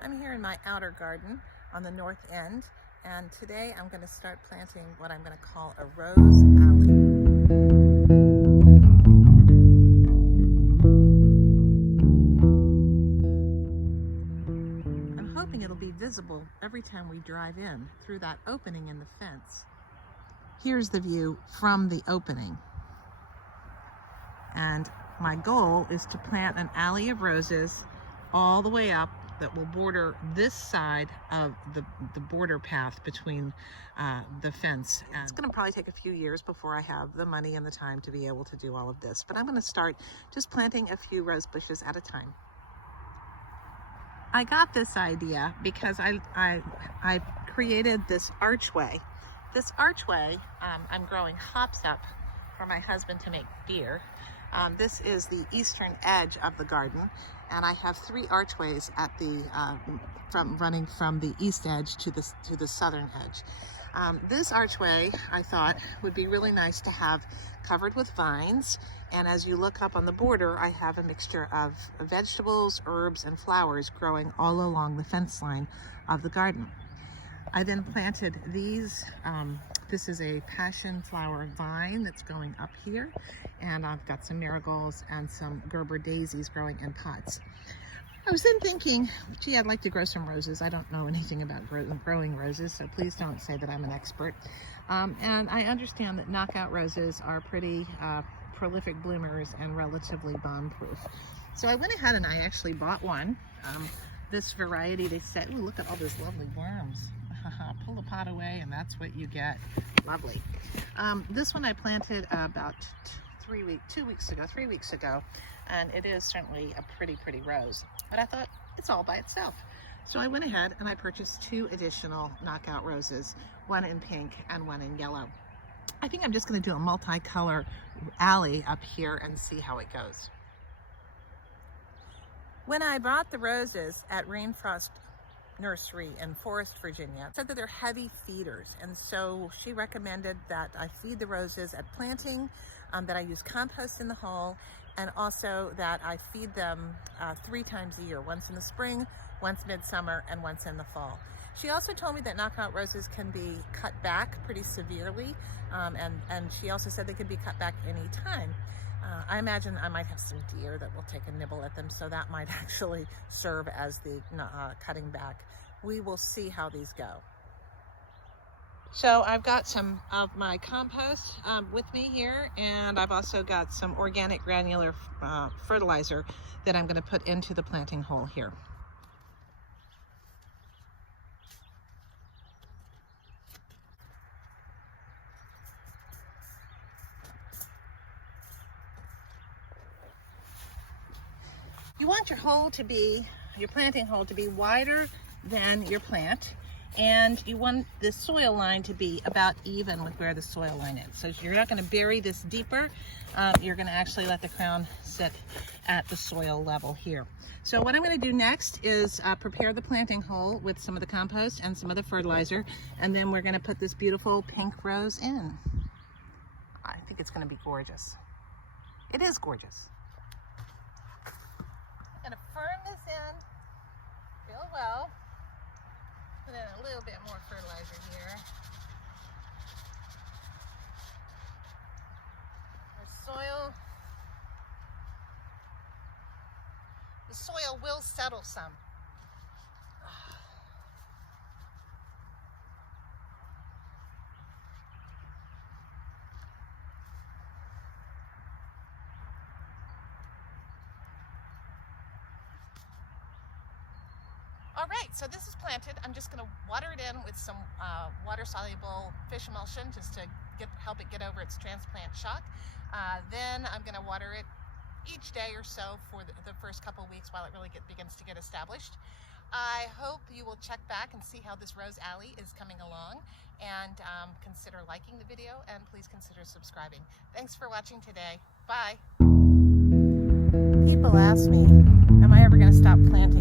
I'm here in my outer garden on the north end, and today I'm going to start planting what I'm going to call a rose alley. I'm hoping it'll be visible every time we drive in through that opening in the fence. Here's the view from the opening. And my goal is to plant an alley of roses all the way up that will border this side of the border path between the fence. And it's going to probably take a few years before I have the money and the time to be able to do all of this, but I'm going to start just planting a few rose bushes at a time. I got this idea because I created this archway. This archway, I'm growing hops up for my husband to make beer. This is the eastern edge of the garden, and I have 3 archways at the running from the east edge to the southern edge. This archway, I thought, would be really nice to have covered with vines, and as you look up on the border, I have a mixture of vegetables, herbs, and flowers growing all along the fence line of the garden. I then planted these. This is a passion flower vine that's going up here, and I've got some marigolds and some Gerber daisies growing in pots. I was then thinking, gee, I'd like to grow some roses. I don't know anything about growing roses, so please don't say that I'm an expert. And I understand that knockout roses are pretty prolific bloomers and relatively bomb-proof. So I went ahead and I actually bought one. This variety, they said, ooh, look at all those lovely worms. Pull the pot away and that's what you get. Lovely. This one I planted about 3 weeks ago, and it is certainly a pretty rose, but I thought it's all by itself. So I went ahead and I purchased 2 additional knockout roses, one in pink and one in yellow. I think I'm just going to do a multicolor alley up here and see how it goes. When I bought the roses at Rainfrost Nursery in Forest, Virginia, said that they're heavy feeders, and so she recommended that I feed the roses at planting, that I use compost in the hole, and also that I feed them 3 times a year, once in the spring, once midsummer, and once in the fall. She also told me that knockout roses can be cut back pretty severely, and she also said they could be cut back any time. I imagine I might have some deer that will take a nibble at them, so that might actually serve as the cutting back. We will see how these go. So I've got some of my compost with me here, and I've also got some organic granular fertilizer that I'm going to put into the planting hole here. You want your planting hole to be wider than your plant, and you want the soil line to be about even with where the soil line is. So you're not going to bury this deeper. You're going to actually let the crown sit at the soil level here. So what I'm going to do next is prepare the planting hole with some of the compost and some of the fertilizer, and then we're going to put this beautiful pink rose in. I think it's going to be gorgeous. It is gorgeous. I'm going to firm this in real well. Put in a little bit more fertilizer here. The soil will settle some. All right, so this is planted. I'm just going to water it in with some water-soluble fish emulsion just to help it get over its transplant shock. Then I'm going to water it each day or so for the first couple weeks while it really begins to get established. I hope you will check back and see how this rose alley is coming along, and consider liking the video, and please consider subscribing. Thanks for watching today. Bye. People ask me, am I ever going to stop planting